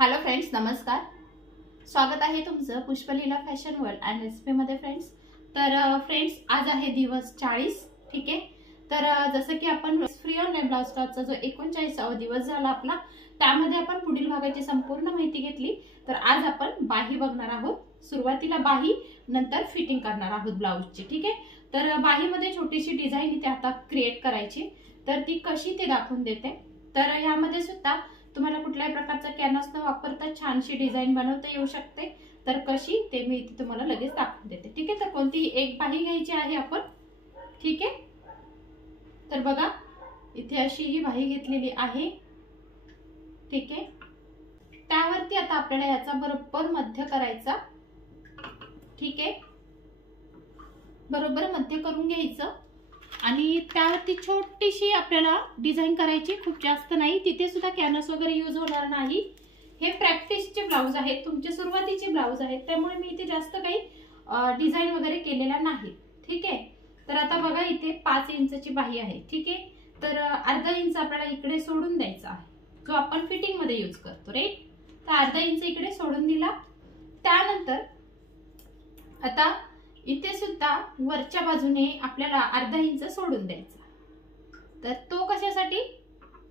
Hello friends, नमस्कार. स्वागत आहे तुमचं पुष्पलीला फॅशन वर्ल्ड अँड रेसिपी मध्ये. फ्रेंड्स आज आहे दिवस 40. ठीक आहे. तर जसं की आपण फ्री ऑनलाईन ब्लाउज क्लासचा जो 39वा दिवस झाला आपला, त्यामध्ये आपण पुढील भागाची संपूर्ण माहिती घेतली. तर आज आपण बाही बघणार आहोत. सुरुवातीला बाही, नंतर फिटिंग करणार आहोत ब्लाउजची. ठीक आहे. तर बाहीमध्ये छोटीशी डिझाईन इथे आता क्रिएट करायची, तर ती कशी ते दाखवून देते. तर यामध्ये सुद्धा तुम्हाला कुठल्याही प्रकारचा कॅनव्हास न वापरता छानशी डिझाईन बनवता येऊ शकते. तर कशी ते मी इथे तुम्हाला लगेच दाखवून देते. ठीक आहे. तर कोणतीही एक बाही घ्यायची आहे आपण. ठीक आहे. तर बघा, इथे अशी ही बाही घेतलेली आहे. ठीक आहे. त्यावरती आता आपल्याला याचा बरोबर मध्य करायचा. ठीक आहे. बरोबर मध्य करून घ्यायचं आणि त्यावरती छोटीशी आपल्याला डिझाईन करायची, खूप जास्त नाही. तिथे सुद्धा कॅनव्हास वगैरे यूज होणार नाही. हे प्रॅक्टिसचे ब्लाउज आहेत, तुमचे सुरुवातीचे ब्लाउज आहेत, त्यामुळे मी इथे जास्त काही डिझाईन वगैरे केलेल्या नाही. ठीक आहे. तर आता बघा, इथे 5 इंचची बाही आहे. ठीक आहे. तर अर्धा इंच आपल्याला इकडे सोडून द्यायचा आहे, जो आपण फिटिंग मध्ये यूज करतो. राईट. तर अर्धा इंच इकडे सोडून दिला. त्यानंतर आता इथे सुद्धा वरच्या बाजूने आपल्याला अर्धा इंच सोडून द्यायचा. तर तो कशासाठी?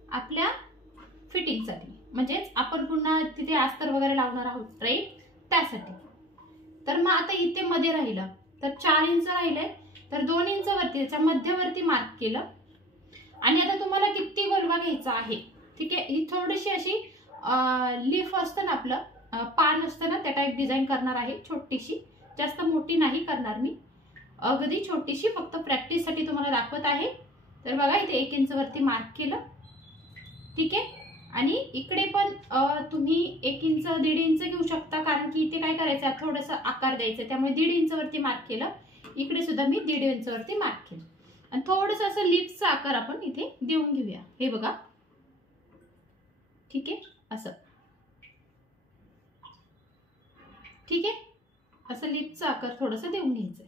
आपल्या फिटिंगसाठी, म्हणजेच आपण पुन्हा तिथे अस्तर वगैरे लावणार आहोत. राईट. त्यासाठी. तर मग आता इथे मध्ये राहिलं तर 4 इंच राहिले, तर 2 इंच वरती त्याच्या मध्यवर्ती मार्क केलं. आणि आता तुम्हाला किती गोलवा घ्यायचा आहे. ठीक आहे. ही थोडीशी अशी लीफ असतं ना, आपलं पान असतं ना, त्या टाईप डिझाईन करणार आहे. छोटीशी, जास्त मोठी नाही करणार मी, अगदी छोटीशी, फक्त प्रॅक्टिस साठी तुम्हाला दाखवत आहे. तर बघा, इथे 1 इंच वरती मार्क केलं. ठीक आहे. आणि इकडे पण तुम्ही 1 इंच 1.5 इंच घेऊ शकता, कारण की इथे काय करायचं, थोडंसं आकार द्यायचं, त्यामुळे 1.5 इंच वरती मार्क केलं. इकडे सुद्धा मी 1.5 इंच वरती मार्क केलं आणि थोडंसं असं लिप्सचा आकार आपण इथे देऊन घेऊया. हे बघा. ठीक आहे. असं. ठीक आहे. असं लिपचा आकार थोडंसं देऊन घ्यायचं.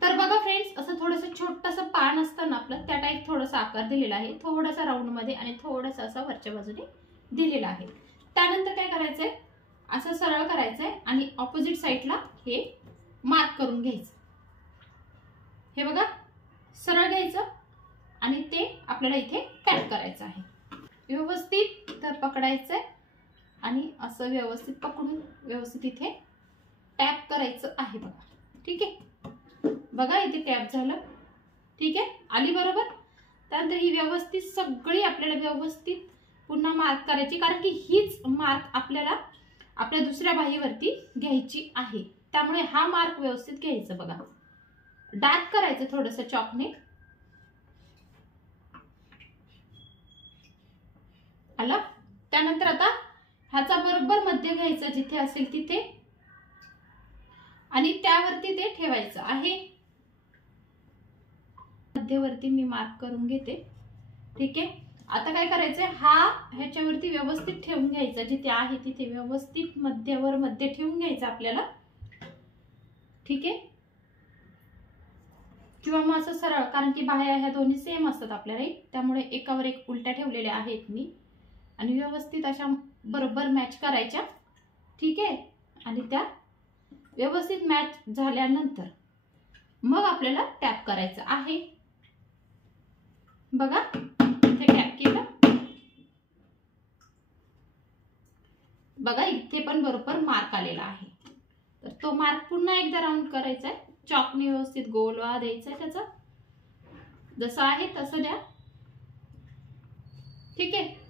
तर बघा फ्रेंड्स, असं थोडंसं छोटंसं पान असतं ना आपलं, त्या टाईप थोडासा आकार दिलेला आहे, थोडासा राऊंड मध्ये आणि थोडासा असा वरच्या बाजूने दिलेला आहे. त्यानंतर काय करायचंय, असं सरळ करायचंय आणि ऑपोजिट साईडला हे मार्क करून घ्यायचं. हे बघा, सरळ घ्यायचं आणि ते आपल्याला इथे टॅप करायचं आहे. व्यवस्थित तर पकडायचंय आणि असं व्यवस्थित पकडून व्यवस्थित इथे टॅप करायचं आहे. बघा. ठीक आहे. बघा, इथे टॅप झालं. ठीक आहे. आली बरोबर. त्यानंतर ही व्यवस्थित सगळी आपल्याला व्यवस्थित पुन्हा मार्क करायची, कारण की हीच मार्क आपल्याला आपल्या दुसऱ्या बाहीवरती घ्यायची आहे. त्यामुळे हा मार्क व्यवस्थित घ्यायचा. बघा, डार्क करायचं थोडंसं चॉकने. आला. त्यानंतर आता ह्याचा बरोबर मध्य घ्यायचा जिथे असेल तिथे आणि त्यावरती ते ठेवायचं आहे. मध्यवर्ती मी मार्क करून घेते. ठीक आहे. आता काय करायचंय, हा ह्याच्यावरती व्यवस्थित ठेवून घ्यायचा, जिथे आहे तिथे व्यवस्थित मध्यवर मध्ये ठेवून घ्यायचं आपल्याला. ठीक आहे. किंवा मग असं सरळ, कारण की बाह्या ह्या दोन्ही सेम असतात आपल्याला, त्यामुळे एकावर एक उलट्या ठेवलेल्या आहेत मी आणि व्यवस्थित अशा बरोबर मॅच करायच्या. ठीक आहे. आणि त्या व्यवस्थित मॅच झाल्यानंतर मग आपल्याला टॅप करायचं आहे. बघा, इथे टॅप केलं. बघा, इथे पण बरोबर मार्क आलेला आहे. तर तो मार्क पुन्हा एकदा राऊंड करायचा आहे. चॉकने व्यवस्थित गोलवा द्यायचा आहे त्याचा, जसं आहे तसं द्या. ठीक आहे.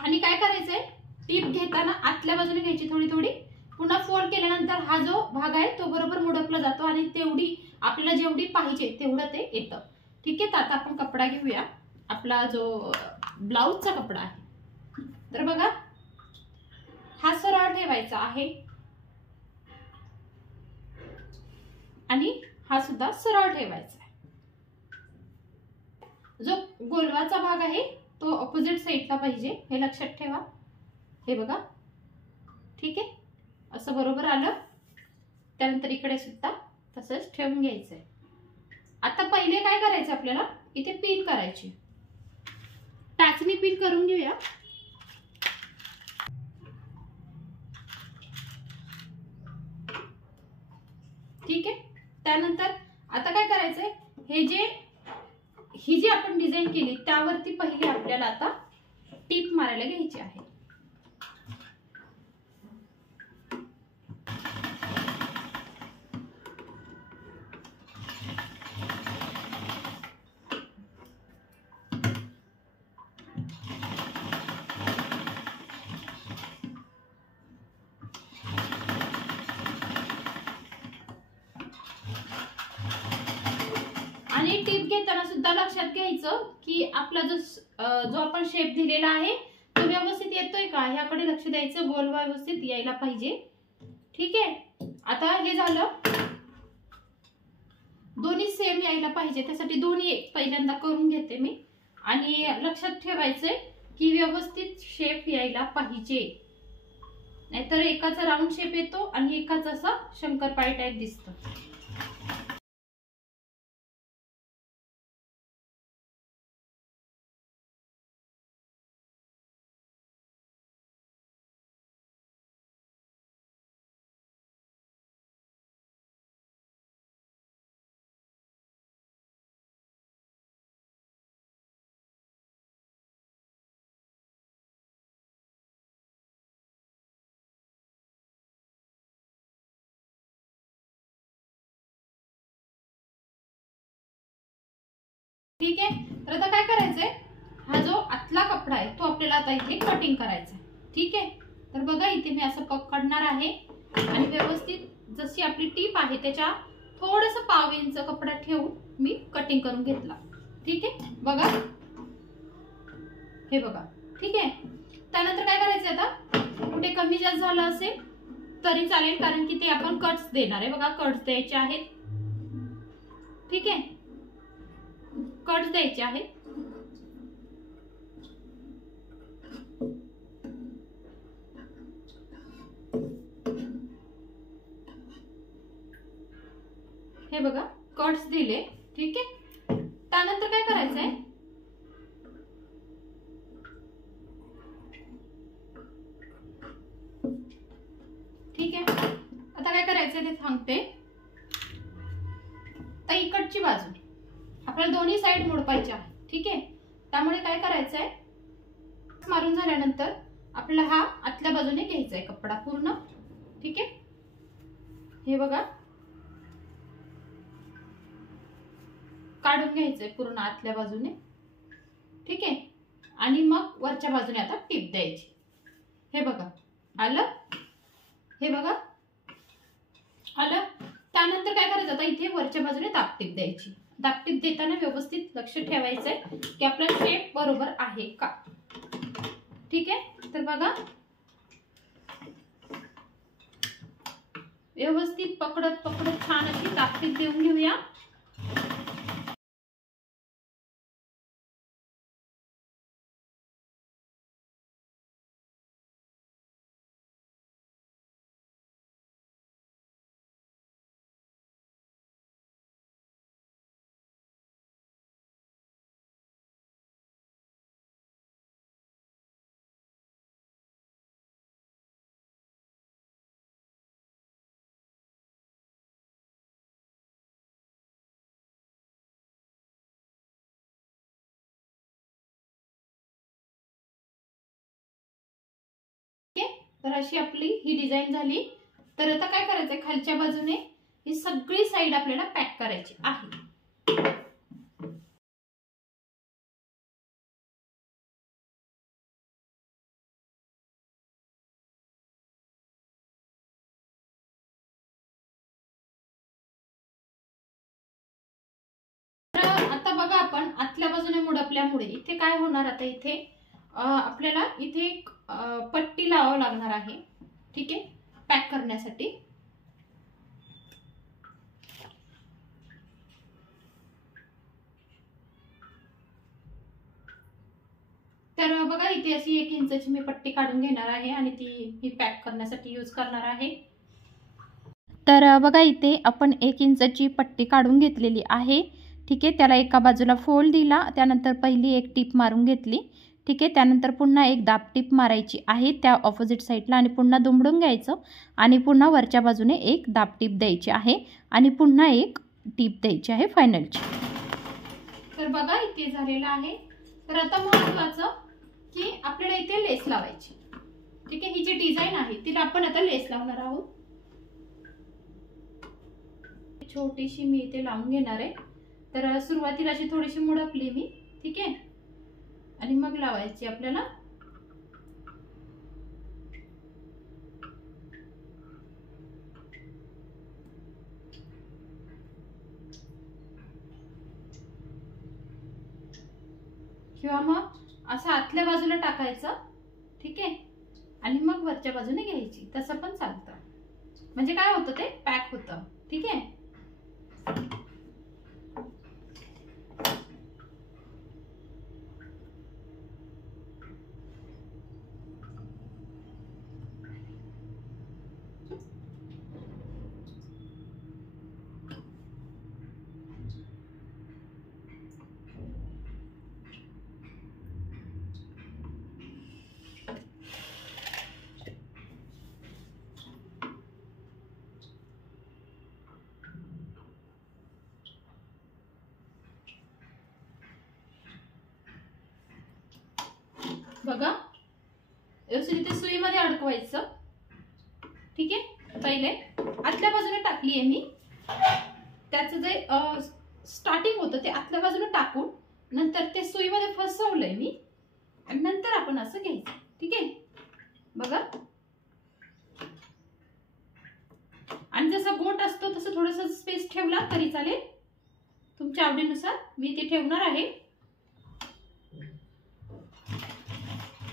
आणि काय करायचंय, टीप घेताना आतल्या बाजूने घ्यायची थोडी थोडी. पुन्हा फोल्ड केल्यानंतर हा जो भाग आहे तो बरोबर मुडपला जातो आणि तेवढी आपल्याला जेवढी पाहिजे तेवढं ते येतं. ठीक आहे. तर आता आपण कपडा घेऊया, आपला जो ब्लाउजचा कपडा आहे. तर बघा, हा सरळ ठेवायचा आहे आणि हा सुद्धा सरळ ठेवायचा आहे. जो गोलवाचा भाग आहे तो ऑपोजिट साइडला पाहिजे, हे लक्षात ठेवा. हे बघा. ठीक आहे. असं बरोबर आलं. त्यानंतर इकडे सुद्धा तसंच ठेवून घ्यायचंय. आता पहिले काय करायचं आपल्याला, इथे पिन करायची. टाचणी पिन करून घेऊया. ठीक आहे. त्यानंतर आता काय करायचंय, ही जी आपण डिझाईन केली त्यावरती पहिले आपल्याला आता टीप मारायला घ्यायची आहे. आणि टीप घेताना सुद्धा लक्षात घ्यायचं की आपला जो आपण शेप दिलेला आहे तो व्यवस्थित येतोय का, ह्याकडे लक्ष द्यायचं. गोल व्यवस्थित यायला पाहिजे. ठीक आहे. आता हे झालं, दोन्ही सेम यायला पाहिजे, त्यासाठी दोन्ही पहिल्यांदा करून घेते मी. आणि लक्षात ठेवायचंय की व्यवस्थित शेप यायला पाहिजे, नाहीतर एकाचा राऊंड शेप येतो आणि एकाचा असा शंकरपाळी टाईप दिसतं. ठीक आहे. तर आता काय करायचंय, हा जो आतला कपडा आहे तो आपल्याला आता इथे कटिंग करायचा आहे. ठीक आहे. तर बघा इथे मी असं पकडणार आहे आणि व्यवस्थित जशी आपली टीप आहे त्याच्या थोडस पाव इंच कपडा ठेवून मी कटिंग करून घेतला. ठीक आहे. बघा, हे बघा. ठीक आहे. त्यानंतर काय करायचंय, आता कुठे कमी जास्त झालं असेल तरी चालेल, कारण की ते आपण कट्स देणार आहे. बघा, कट्स द्यायचे आहेत. ठीक आहे, कट्स द्यायचे आहेत. हे बघा, कट्स दिले. ठीक आहे. त्यानंतर काय करायचंय, ठीक आहे. आता काय करायचंय ते सांगते. तर इकडची बाजू आपल्याला दोन्ही साइड मोडपायची आहे. ठीक आहे. त्यामुळे काय करायचंय, मारून झाल्यानंतर आपल्याला हा आतल्या बाजूने घ्यायचा आहे कपडा पूर्ण. ठीक आहे. हे बघा, काढून घ्यायचंय पूर्ण आतल्या बाजूने. ठीक आहे. आणि मग वरच्या बाजूने आता टीप द्यायची. हे बघा, आलं. हे बघा, आलं. त्यानंतर काय करायचं, आता इथे वरच्या बाजूने दाबटीप द्यायची. दाबटीप देताना व्यवस्थित लक्ष ठेवायचंय की आपला शेप बरोबर आहे का. ठीक आहे. तर बघा, व्यवस्थित पकडत पकडत छान अशी दाबटीप देऊन घेऊया. तर अशी आपली ही डिझाईन झाली. तर आता काय करायचंय, खालच्या बाजूने ही सगळी साइड आपल्याला पॅक करायची आहे. आता बघा, आपण आतल्या बाजूने मुडपल्यामुळे इथे काय होणार, आता इथे आपल्याला इथे एक पट्टी लावावं लागणार आहे. ठीक आहे, पॅक करण्यासाठी. तर बघा, इथे अशी 1 इंचाची मी पट्टी काढून घेणार आहे आणि ती मी पॅक करण्यासाठी यूज करणार आहे. तर बघा इथे आपण 1 इंचची पट्टी काढून घेतलेली आहे, ठीक आहे। त्याला एका बाजूला फोल्ड दिला, त्यानंतर पहिली एक टिप मारून घेतली, ठीक आहे। त्यानंतर पुन्हा एक दाब टिप मारायची आहे त्या ऑपोजिट साईडला आणि पुन्हा दुमडून घ्यायचं आणि पुन्हा वरच्या बाजूने एक दाब टिप द्यायची आहे आणि पुन्हा एक टिप द्यायची आहे फायनलची। तर बघा इथे झालेलं आहे। तर आता महत्त्वाचं की आपल्याला इथे लेस लावायची, ठीक आहे। ही जी डिझाइन आहे तिला आपण आता लेस लावणार आहोत। छोटीशी मी इथे लावून घेणार आहे। तर सुरुवातीला अशी थोडीशी मुडपली मी, ठीक आहे, आणि मग लावायची आपल्याला। किंवा मग असं आतल्या बाजूला टाकायचं, ठीक आहे, आणि मग वरच्या बाजूने घ्यायची, तसं पण चालतं। म्हणजे काय होतं ते पॅक होतं, ठीक आहे। बघा व्यवस्थित इथे सुईमध्ये अडकवायचं, ठीक आहे। पहिले आतल्या बाजूने टाकली आहे मी, त्याचं जे स्टार्टिंग होतं ते आतल्या बाजूने टाकून नंतर ते सुईमध्ये फसवलंय मी आणि नंतर आपण असं घ्यायचं, ठीक आहे। बघा आणि जसं गोट असतो तसं थोडंसं स्पेस ठेवला तरी चालेल, तुमच्या आवडीनुसार मी ते ठेवणार आहे।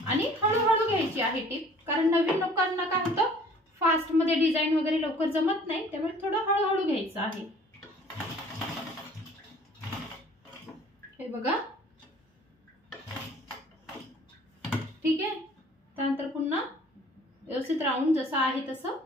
आणि हळूहळू घ्यायची आहे टिप, कारण नवीन लोकांना काय होतं फास्ट मध्ये डिझाइन वगैरे लवकर जमत नाही, त्यामुळे थोडं हळूहळू घ्यायचं आहे। हे बघा, ठीक आहे। त्यानंतर पुन्हा व्यवस्थित राऊंड जसं आहे तसं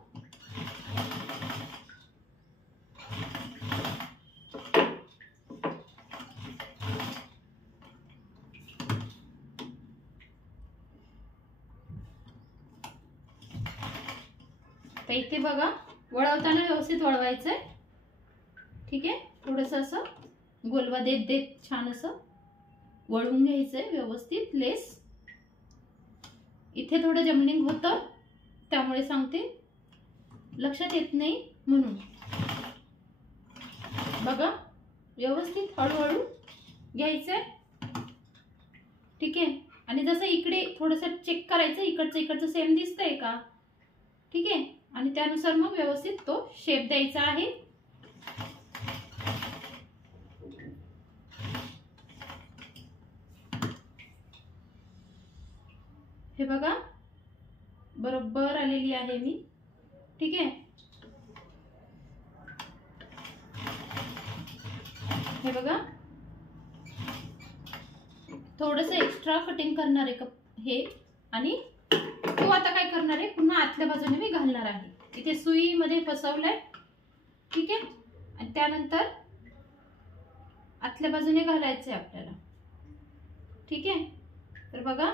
इथे बघा वळवताना व्यवस्थित वळवायचंय, ठीक आहे। थोडंसं असं गोलवा देत देत छान असं वळवून घ्यायचंय व्यवस्थित लेस। इथे थोडं जमलिंग होतं त्यामुळे सांगते, लक्षात येत नाही म्हणून। बघा व्यवस्थित हळूहळू घ्यायचंय, ठीक आहे। आणि जसं इकडे थोडंसं चेक करायचं, इकडचं सेम दिसतंय का, ठीक आहे। आणि त्यानुसार मग व्यवस्थित तो शेप द्यायचा आहे। हे बघा बरोबर आलेली आहे मी, ठीक आहे। हे बघा थोडंसं एक्स्ट्रा कटिंग करणार आहे हे, आणि तो आता काय करणार आहे पुन्हा आतल्या बाजूने मी घालणार आहे। इथे सुई मध्ये फसवलंय, ठीक आहे, आणि त्यानंतर आतल्या बाजूने घालायचंय आपल्याला, ठीक आहे। तर बघा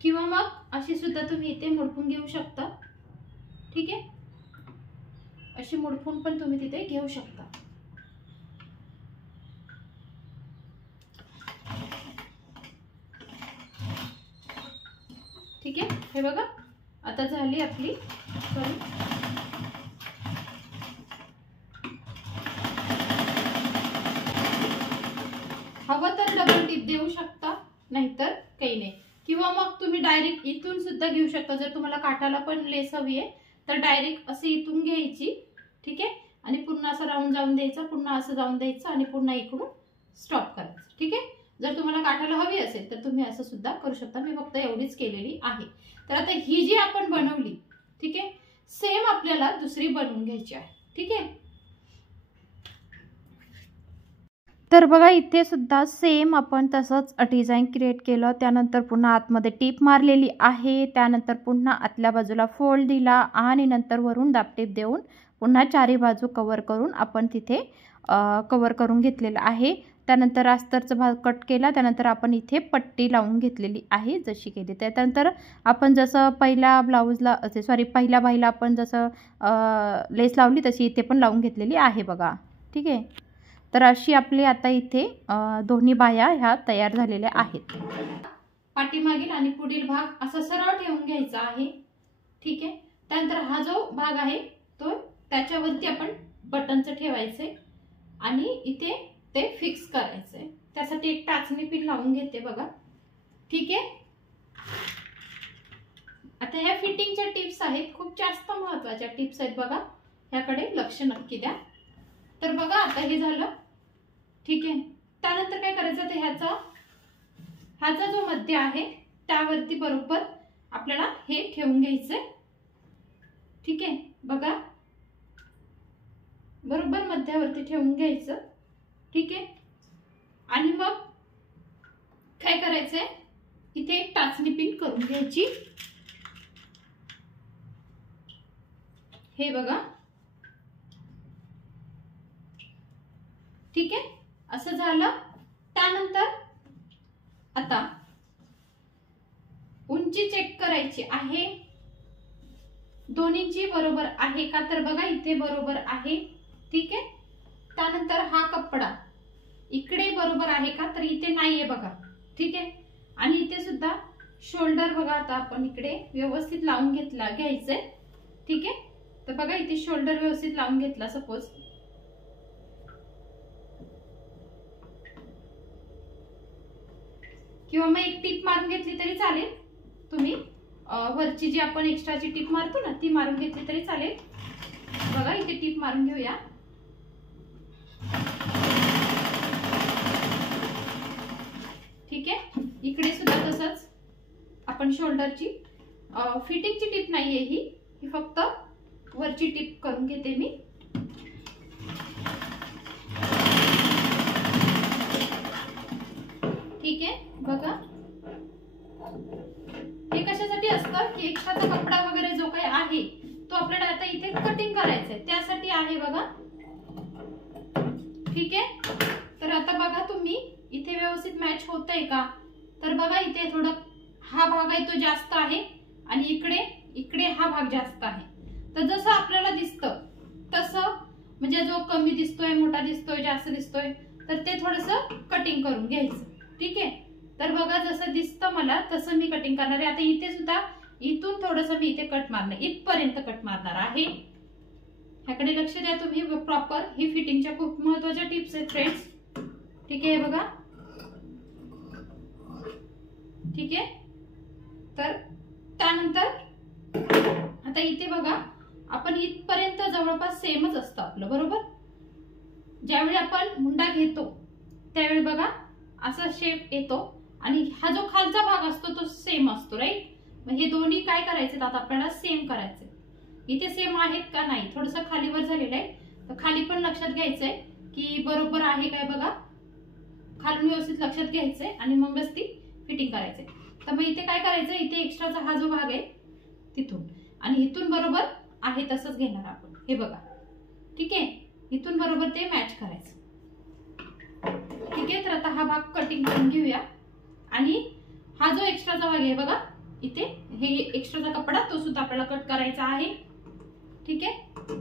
किंवा मग अशी सुद्धा तुम्ही इथे मोडपून घेऊ शकता, ठीक आहे। अशी मोडपून पण तुम्ही तिथे घेऊ शकता, ठीक आहे। हे बघा आता झाली आपली करून। हवं तर डबल टिप देऊ शकता, नाहीतर काही नाही, किंवा मग तुम्ही डायरेक्ट इथून सुद्धा घेऊ शकता। जर तुम्हाला काठाला पण लेस हवी आहे तर डायरेक्ट असे इथून घ्यायची, ठीक आहे, आणि पुन्हा असं राऊंड जाऊन द्यायचं, पुन्हा असं जाऊन द्यायचं आणि पुन्हा इकडून स्टॉप करायचं, ठीक आहे। जर तुम्हाला काठाला हवी असेल तर तुम्ही असं सुद्धा करू शकता, मी फक्त एवढीच केलेली आहे। तर आता ही जी आपण बनवली, ठीक आहे, सेम आपल्याला दुसरी बनवून घ्यायची आहे, ठीक आहे। तर बघा इथे सुद्धा सेम आपण तसंच डिझाईन क्रिएट केलं, त्यानंतर पुन्हा आतमध्ये टीप मारलेली आहे, त्यानंतर पुन्हा आतल्या बाजूला फोल्ड दिला आणि नंतर वरून दाबटीप देऊन पुन्हा चारी बाजू कवर करून आपण तिथे कवर करून घेतलेलं आहे. त्यानंतर अस्तरचा भाग कट केला, त्यानंतर आपण इथे पट्टी लावून घेतलेली आहे जशी केली. त्यानंतर आपण जसं पहिल्या ब्लाऊजला पहिल्या बाहीला आपण जसं लेस लावली तशी इथे पण लावून घेतलेली आहे बघा. ठीक आहे, तर अशी आपली आता इथे दोन्ही बाह्या ह्या तयार झालेल्या आहेत. पाठीमागील आणि पुढील भाग असा सरळ ठेवून घ्यायचा आहे. ठीक आहे, त्यानंतर हा जो भाग आहे तो त्याच्यावरती आपण बटनचं ठेवायचे आणि इथे ते फिक्स करायचंय. त्यासाठी एक टाचणी पिन लावून घेते बघा. ठीक आहे, आता ह्या फिटिंगच्या टिप्स आहेत, खूप जास्त महत्त्वाच्या टिप्स आहेत बघा, ह्याकडे लक्ष नक्की द्या. तर बघा आता हे झालं. ठीक आहे, त्यानंतर काय करायचं, ते ह्याचा जो मध्य आहे त्यावरती बरोबर आपल्याला हे ठेवून घ्यायचंय. ठीक आहे, बघा बरोबर मध्यावरती ठेवून घ्यायचं. ठीक आहे, आणि मग काय करायचंय, इथे एक टाचणी पिन करून घ्यायची. हे बघा. ठीक आहे, असं झालं. त्यानंतर आता उंची चेक करायची आहे, दोन्हीची बरोबर आहे का, तर बघा इथे बरोबर आहे. ठीक आहे, त्यानंतर हा कपडा इकडे बरोबर आहे का, तर इथे नाहीये बघा. ठीक आहे, आणि इथे सुद्धा शोल्डर बघा, आता आपण इकडे व्यवस्थित लावून घ्यायचंय. ठीक आहे, तर बघा इथे शोल्डर व्यवस्थित लावून घेतला सपोज, किंवा मग एक टीप मारून घेतली तरी चालेल. तुम्ही वरची जी आपण एक्स्ट्राची टीप मारतो ना ती मारून घेतली तरी चालेल. बघा इथे टीप मारून घेऊया. ठीक आहे, इकडे सुद्धा तसंच आपण शोल्डरची फिटिंगची टीप नाहीये ही फक्त वरची टीप करून घेते मी. ठीक आहे, बघा हे कशासाठी असतं की एक्स्ट्राचा कपडा वगैरे जो काही आहे तो आपल्याला आता इथे कटिंग करायचंय, त्यासाठी आहे बघा. ठीक आहे, तर आता बघा तुम्ही इथे व्यवस्थित मॅच होतंय का, तर बघा इथे थोडं हा भाग आहे तो जास्त आहे आणि इकडे हा भाग जास्त आहे. तर जसं आपल्याला दिसतं तसं, म्हणजे जो कमी दिसतोय, मोठा दिसतोय, जास्त दिसतोय, तर ते थोडंसं कटिंग करून घ्यायचं. ठीक आहे, तर बघा जसं दिसतं मला तसं मी कटिंग करणार आहे. आता इथे सुद्धा इथून थोडंसं मी इथे कट मारणार, इथपर्यंत कट मारणार आहे. ह्याकडे लक्ष द्या तुम्ही प्रॉपर. ही फिटिंगच्या खूप महत्त्वाच्या टिप्स आहेत फ्रेंड्स. ठीक आहे, बघा. ठीक आहे, तर त्यानंतर आता इथे बघा आपण इथपर्यंत जवळपास सेमच असतं आपलं, बरोबर. ज्यावेळी आपण मुंडा घेतो त्यावेळी बघा असा शेप येतो आणि हा जो खालचा भाग असतो तो सेम असतो, राईट. मग हे दोन्ही काय करायचे, आता आपल्याला सेम करायचे. इथे सेम आहेत का नाही, थोडंसं खालीवर झालेलं आहे, तर खाली पण लक्षात घ्यायचंय की बरोबर आहे काय बघा. खालून व्यवस्थित लक्षात घ्यायचंय आणि मगच ती फिटिंग करायचंय. तर मग इथे काय करायचं, इथे एक्स्ट्राचा हा जो भाग आहे तिथून आणि इथून बरोबर आहे तसंच घेणार आपण. हे बघा. ठीक आहे, इथून बरोबर ते मॅच करायचं. ठीक आहे, तर आता हा भाग कटिंग करून घेऊया. आणि हा जो एक्स्ट्राचा भाग आहे बघा इथे, हे एक्स्ट्राचा कपडा तो सुद्धा आपल्याला कट करायचा आहे. ठीक आहे,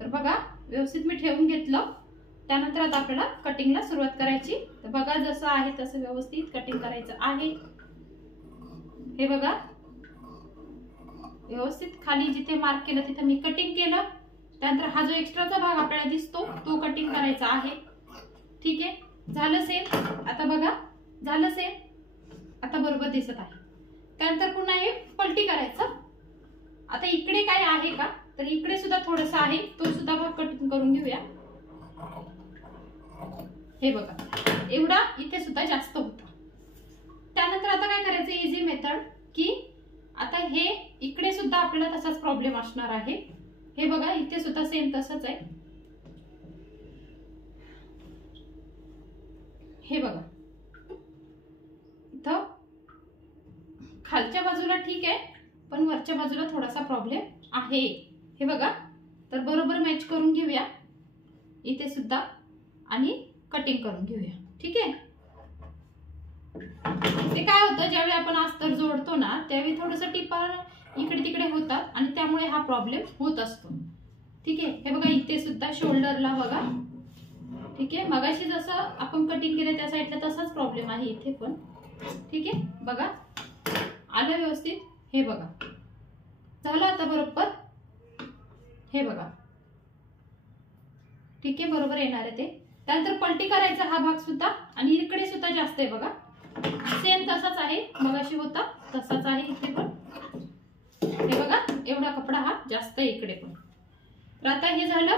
तर बघा व्यवस्थित मी ठेवून घेतलं. त्यानंतर आता आपल्याला कटिंगला सुरुवात करायची. तर बघा जसं आहे तसं व्यवस्थित कटिंग करायचं आहे. हे बघा व्यवस्थित खाली जिथे मार्क केलं तिथे मी कटिंग केलं. त्यानंतर हा जो एक्स्ट्राचा भाग आपल्याला दिसतो तो कटिंग करायचा आहे. ठीक आहे, झालं सेम. आता बघा झालं सेम, आता बरोबर दिसत आहे. त्यानंतर पुन्हा हे पलटी करायचं. आता इकडे काय आहे का, तर इकडे सुद्धा थोडंसं आहे, तो सुद्धा भाग कटिंग करून घेऊया. हे बघा एवढा इथे सुद्धा जास्त होता. त्यानंतर आता काय करायचं, इझी मेथड, की आता हे इकडे सुद्धा आपल्याला तसाच प्रॉब्लेम असणार आहे. हे बघा इथे सुद्धा सेम तसंच आहे. हे बघा इथं खालच्या बाजूला ठीक आहे, पण वरच्या बाजूला थोडासा प्रॉब्लेम आहे. हे बघा, तर बरोबर मॅच करून घेऊया इथे सुद्धा आणि कटिंग करून घेऊया. ठीक आहे. ते काय होतं, ज्यावेळी आपण अस्तर जोडतो ना त्यावेळी थोडंसं टिपा इकडे तिकडे होतात आणि त्यामुळे हा प्रॉब्लेम होत असतो. ठीक आहे. हे बघा इथे सुद्धा शोल्डरला बघा. ठीक आहे. मगाशी जसं आपण कटिंग केलं त्या साईडला तसाच प्रॉब्लेम आहे इथे पण. ठीक आहे. बघा आलं व्यवस्थित. हे बघा झालं आता बरोबर. हे बघा ठीक आहे, बरोबर येणार आहे ते. त्यानंतर पलटी करायचा हा भाग सुद्धा आणि इकडे सुद्धा जास्त आहे बघा. सेम तसाच आहे, मगाशी होता तसाच आहे इथे पण. हे बघा एवढा कपडा हा जास्त आहे इकडे पण. तर आता हे झालं.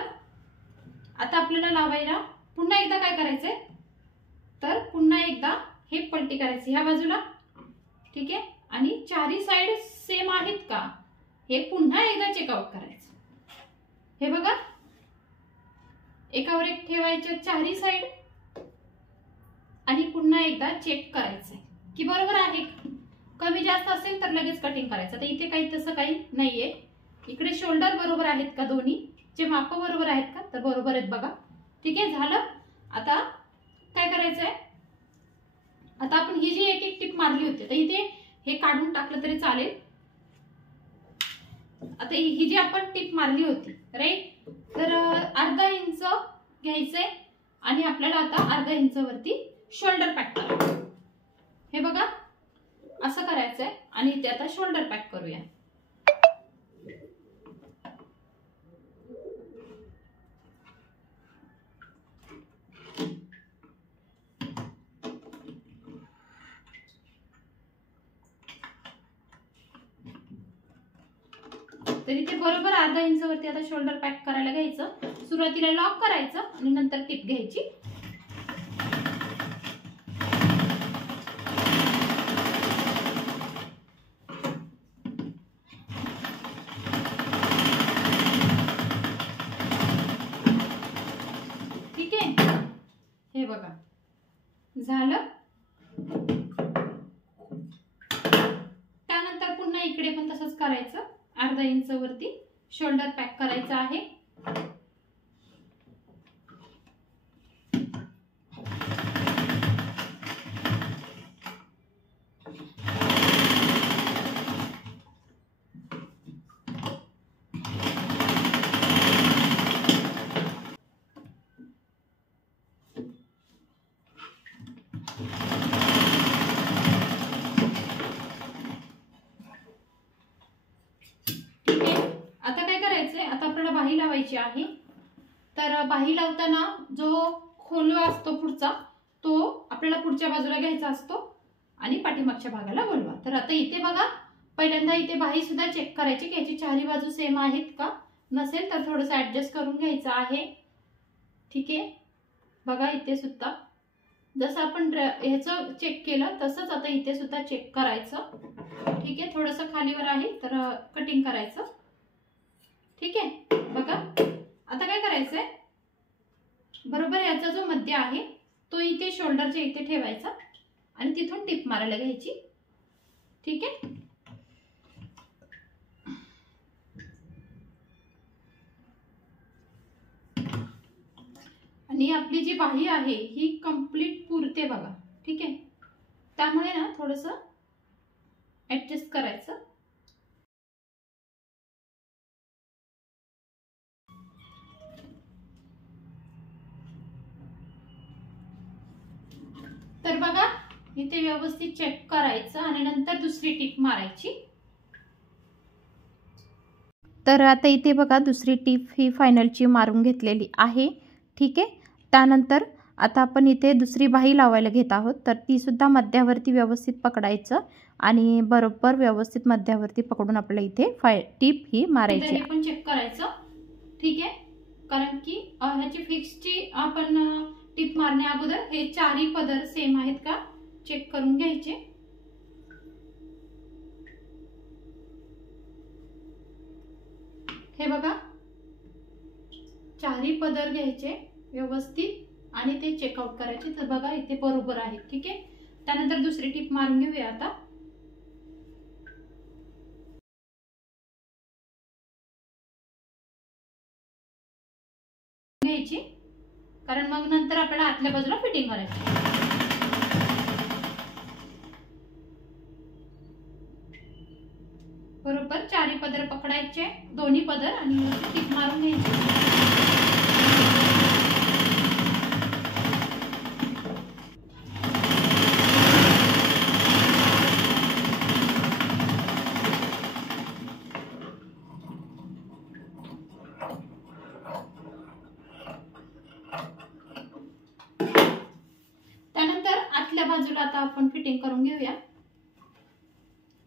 आता आपल्याला लावायला पुन्हा एकदा काय करायचंय, तर पुन्हा एकदा हे पलटी करायची ह्या बाजूला. ठीक आहे. आणि चारही साइड सेम आहेत का हे पुन्हा एकदा चेकआउट करायचं. हे बघा एकावर एक ठेवायचे चारही साइड आणि पुन्हा एकदा चेक करायचंय की बरोबर आहे. कमी जास्त असेल तर लगेच कटिंग करायचं. तर इथे काही तसं काही नाहीये. इकडे शोल्डर बरोबर आहेत का, दोन्ही चे माप बरोबर आहेत का, तर बरोबर आहेत बघा. ठीक आहे. झालं. आता काय करायचंय, आता आपण ही जी एक एक टिप मारली होती तर इथे हे काढून टाकलं तरी चालेल. आता ही जी आपण टिप मारली होती राईट, तर अर्धा इंच घ्यायचंय आणि आपल्याला आता अर्धा इंच वरती शोल्डर पॅक करायचं. हे बघा असं करायचंय आणि इथे आता शोल्डर पॅक करूया. तर इथे बरोबर अर्धा इंच वरती आता शोल्डर पॅक करायला घ्यायचं. सुरुवातीला लॉक करायचं आणि नंतर टिप घ्यायची. ठीक आहे. हे बघा झालं. त्यानंतर पुन्हा इकडे पण तसंच करायचं. अर्धा इंच वरती शोल्डर पॅक करायचं आहे. आता आपल्याला बाही लावायची आहे. तर बाही लावताना जो खोलवा असतो पुढचा तो आपल्याला पुढच्या बाजूला घ्यायचा असतो आणि पाठीमागच्या भागाला बोलवा. तर आता इथे बघा पहिल्यांदा इथे बाही सुद्धा चेक करायची की याची चारही बाजू सेम आहेत का, नसेल तर थोडंसं ऍडजस्ट करून घ्यायचं आहे. ठीक आहे. बघा इथे सुद्धा जसं आपण ह्याचं चेक केलं तसंच आता इथे सुद्धा चेक करायचं. ठीक आहे. थोडंसं खालीवर आहे तर कटिंग करायचं. ठीक आहे. बघा आता काय करायचंय, बरोबर याचा जो मध्य आहे तो इथे शोल्डरच्या इथे ठेवायचा आणि तिथून टिप मारायला घ्यायची. ठीक आहे. आणि आपली जी बाही आहे ही कंप्लीट पुरते बघा. ठीक आहे. त्यामुळे ना थोडंसं ऍडजस्ट करायचं. तर बघा इथे व्यवस्थित चेक करायचं आणि नंतर दुसरी टिप मारायची. तर आता इथे बघा दुसरी टिप ही फायनलची मारून घेतलेली आहे. ठीक आहे. त्यानंतर आता आपण इथे दुसरी बाही लावायला घेत आहोत. तर ती सुद्धा मध्यावरती व्यवस्थित पकडायचं आणि बरोबर व्यवस्थित मध्यावरती पकडून आपल्याला इथे टिप ही मारायची. हे पण चेक करायचं. ठीक आहे. कारण की ह्याची फिक्सची आपण टिप मारण्या अगोदर हे चारही पदर सेम आहेत का चेक करून घ्यायचे. हे बघा चारही पदर घ्यायचे व्यवस्थित आणि ते चेकआउट करायचे. तर बघा इथे बरोबर आहे. ठीक आहे, त्यानंतर दुसरी टीप मारून घेऊया आता. घ्यायची, कारण मग नंतर आपल्याला आतल्या बाजूला फिटिंग करायची. बरोबर चारी पदर पकडायचे, दोन्ही पदर, आणि टीप मारून घ्यायची. त्यानंतर आतल्या बाजूला आता आपण फिटिंग करून घेऊया.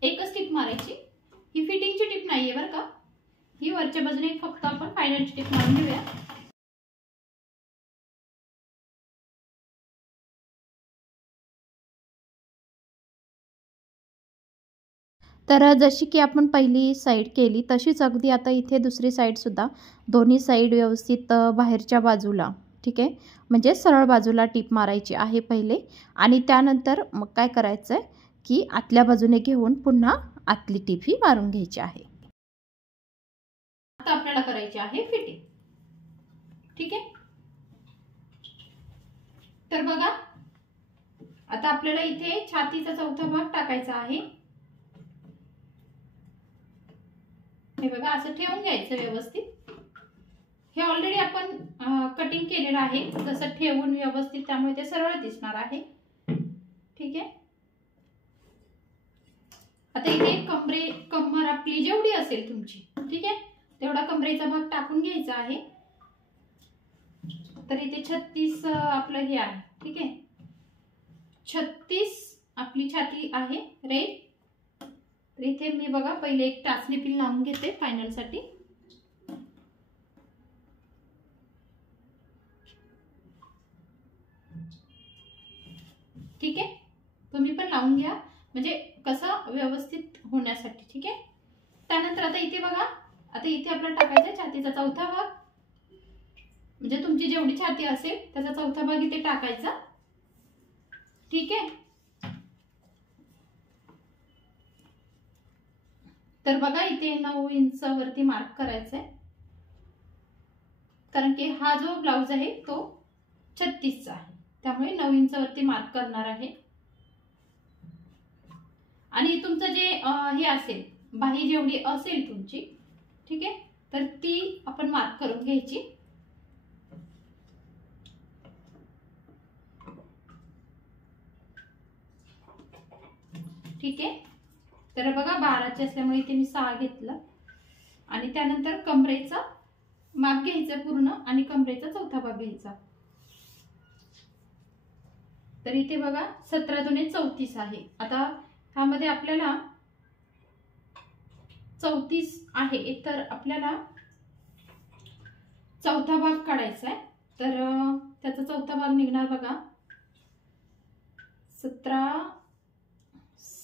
एकच टीप मारायची. ही फिटिंगची टीप नाहीये बरं का, ही वरच्या बाजूने फक्त आपण फायनलची टीप मारून घेऊया. तर जशी की आपण पहिली साईड केली तशीच अगदी आता इथे दुसरी साईडसुद्धा दोन्ही साईड व्यवस्थित बाहेरच्या बाजूला, ठीक आहे, म्हणजे सरळ बाजूला टीप मारायची आहे पहिले, आणि त्यानंतर मग काय करायचं आहे की आतल्या बाजूने घेऊन पुन्हा आतली टीप ही मारून घ्यायची आहे. आता आपल्याला करायची आहे फिटिंग. ठीक आहे, तर बघा आता आपल्याला इथे छातीचा चौथा भाग टाकायचा आहे. हे बघा असं ठेवून घ्यायचं व्यवस्थित. हे ऑलरेडी आपण कटिंग केलेलं आहे जसं ठेवून व्यवस्थित, त्यामुळे ते सरळ दिसणार आहे. ठीक आहे, आता इथे कमर आपली जेवढी असेल तुमची, ठीक आहे, तेवढा कमरेचा भाग टाकून घ्यायचा आहे. तर इथे 36 आपलं हे आहे. ठीक आहे, 36 आपली छाती आहे राईट. तर इथे मी बघा पहिले एक टाचणी पिन लावून घेते फायनल साठी. ठीक आहे, तुम्ही पण लावून घ्या म्हणजे कसं व्यवस्थित होण्यासाठी. ठीक आहे, त्यानंतर आता इथे बघा, आता इथे आपल्याला टाकायचा छातीचा चौथा भाग, म्हणजे तुमची जेवढी छाती असेल त्याचा चौथा भाग इथे टाकायचा. ठीक आहे, तर बघा इथे 9 इंच वरती मार्क करायचा आहे, कारण की हा जो ब्लाउज आहे तो 36 चा आहे, त्यामुळे 9 इंच वरती मार्क करणार आहे. आणि तुमचं जे हे असेल बाही जेवढी असेल तुमची, ठीक आहे, तर ती आपण मार्क करून घ्यायची. ठीक आहे, तर बघा 12चे असल्यामुळे इथे मी 6 घेतलं, आणि त्यानंतर कमरेचा माप घ्यायचं पूर्ण, आणि कमरेचा चौथा भाग घ्यायचा. तर इथे बघा 17 दुने 34 आहे. आता ह्यामध्ये आपल्याला 34 आहे, तर आपल्याला चौथा भाग काढायचा आहे. तर त्याचा चौथा भाग निघणार बघा 17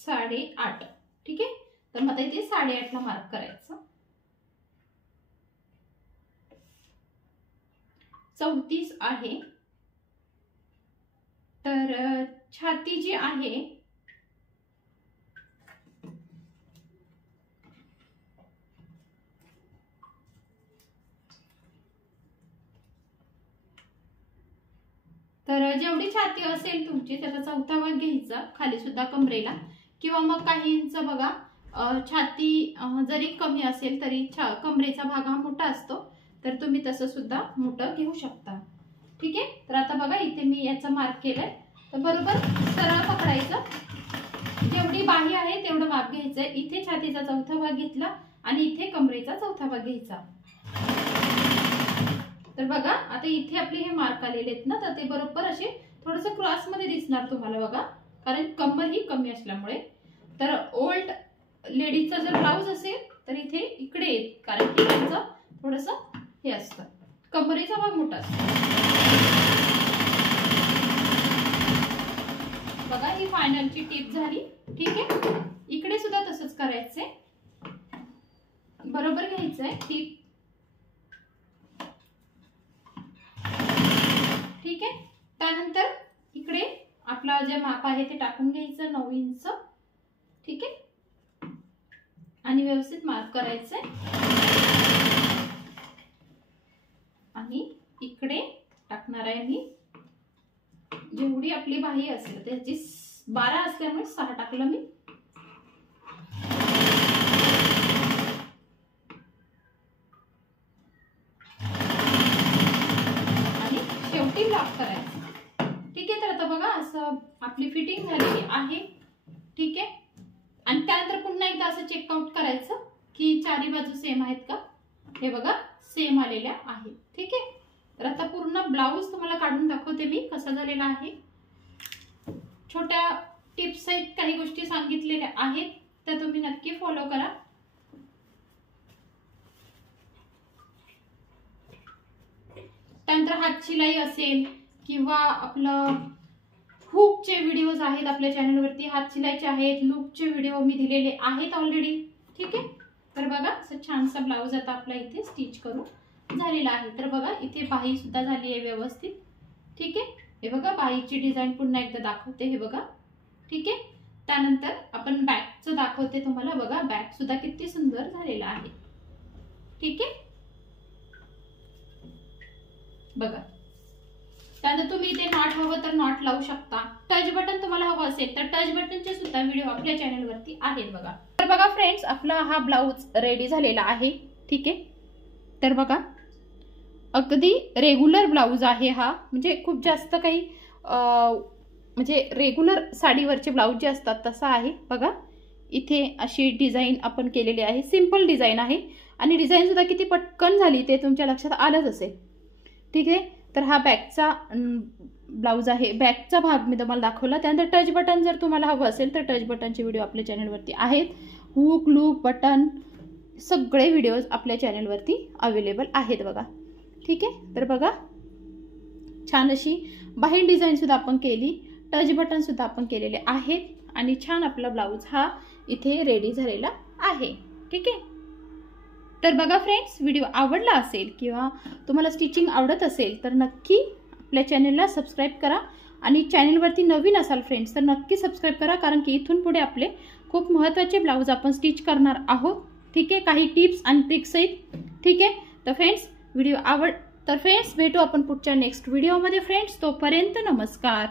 8.5. ठीक आहे, तर मग आता इथे 8.5 ला मार्क करायचं. 34 आहे. तर छाती जी आहे तर जेवढी छाती असेल तुमची त्याचा चौथा भाग घ्यायचा, खाली सुद्धा कमरेला, किंवा मग काहींच बघा छाती जरी कमी असेल तरी कमरेचा भाग हा मोठा असतो, तर तुम्ही तसं सुद्धा मोठं घेऊ शकता. ठीक आहे, तर आता बघा इथे मी याचा मार्क केलाय, तर बरोबर सरळ पकडायचं, जेवढी बाही आहे तेवढं माप घ्यायचंय. इथे छातीचा चौथा भाग घेतला आणि इथे कमरेचा चौथा भाग घ्यायचा. तर बघा आता इथे आपले हे मार्क आलेले आहेत ना, तर ते बरोबर असे थोडस क्रॉस मध्ये दिसणार तुम्हाला बघा, कारण कमर ही कमी असल्यामुळे. तर ओल्ड लेडीजचा जर ब्लाउज असेल तर इथे इकडे येत, कारण की त्यांचं थोडस हे असतं, कमरेचा भाग मोठा असतो. बघा ही फायनलची टीप झाली. ठीक आहे, इकडे सुद्धा तसंच करायचंय, बरोबर घ्यायचंय टीप. ठीक आहे, त्यानंतर इकडे आपला जे माप आहे ते टाकून घ्यायचं 9 इंच. ठीक आहे, आणि व्यवस्थित मार्क करायचंय. आणि इकडे टाकणार आहे मी जेवढी आपली बाही असेल त्याची 12 असल्यामुळे 6 टाकलं मी. आणि शेवटी ब्लॉक करायचं. ठीक आहे, तर आता बघा असं आपली फिटिंग झालेली आहे. ठीक आहे, आणि त्यानंतर पुन्हा एकदा असं चेकआउट करायचं की चारी बाजू सेम आहेत का. हे बघा सेम आलेल्या आहेत. ठीक आहे, तर आता पूर्ण ब्लाऊज तुम्हाला काढून दाखवते मी कसा झालेला आहे. छोट्या टिप्स आहेत, काही गोष्टी सांगितलेल्या आहेत, त्या तुम्ही नक्की फॉलो करा. त्यानंतर हात शिलाई असेल किंवा आपलं हुकचे व्हिडिओज आहेत आपल्या चॅनलवरती, हात शिलाईचे आहेत, लूपचे व्हिडिओ मी दिलेले आहेत ऑलरेडी. ठीक आहे, तर बघा असं छानसा ब्लाऊज आता आपला इथे स्टिच करून झालेला आहे. तर बघा इथे बाही सुद्धा झाली आहे व्यवस्थित. ठीक आहे, हे बघा बाहीची डिझाईन पुन्हा एकदा दाखवते. हे बघा. ठीक आहे, त्यानंतर आपण बॅकचं दाखवते तुम्हाला. बघा बॅक सुद्धा किती सुंदर झालेला आहे. ठीक आहे, बघा. त्यानंतर तुम्ही इथे नॉट हवं तर नॉट लावू शकता. टच बटन तुम्हाला हवं असेल तर टच बटनचे सुद्धा व्हिडिओ आपल्या चॅनलवरती आहेत बघा. तर बघा फ्रेंड्स, आपला हा ब्लाऊज रेडी झालेला आहे. ठीक आहे, तर बघा अगदी रेग्युलर ब्लाऊज आहे हा. म्हणजे खूप जास्त काही म्हणजे रेग्युलर साडीवरचे ब्लाऊज जे असतात तसा आहे. बघा इथे अशी डिझाईन आपण केलेली आहे. सिंपल डिझाईन आहे आणि डिझाईन सुद्धा किती पटकन झाली ते तुमच्या लक्षात आलंच असेल. ठीक आहे, तर हा बॅकचा ब्लाऊज आहे. बॅकचा भाग मी तुम्हाला दाखवला. त्यानंतर टच बटन जर तुम्हाला हवं असेल तर टच बटनचे व्हिडिओ आपल्या चॅनलवरती आहेत. हुक लूप बटन सगळे व्हिडिओज आपल्या चॅनलवरती अवेलेबल आहेत बघा. ठीक आहे, तर बघा छान अशी बाही डिझाईन सुद्धा आपण केली, टच बटन सुद्धा आपण केलेले आहेत आणि छान आपला ब्लाऊज हा इथे रेडी झालेला आहे. ठीक आहे, तर बघा फ्रेंड्स, व्हिडिओ आवडला असेल किंवा तुम्हाला स्टिचिंग आवडत असेल तर नक्की आपल्या चॅनलला सबस्क्राईब करा. आणि चॅनलवरती नवीन असाल फ्रेंड्स तर नक्की सबस्क्राईब करा, कारण की इथून पुढे आपले खूप महत्त्वाचे ब्लाऊज आपण स्टिच करणार आहोत. ठीक आहे, काही टिप्स आणि ट्रिक्स आहेत. ठीक आहे, तर फ्रेंड्स भेटू आपण पुढच्या नेक्स्ट व्हिडिओमध्ये फ्रेंड्स. तोपर्यंत नमस्कार.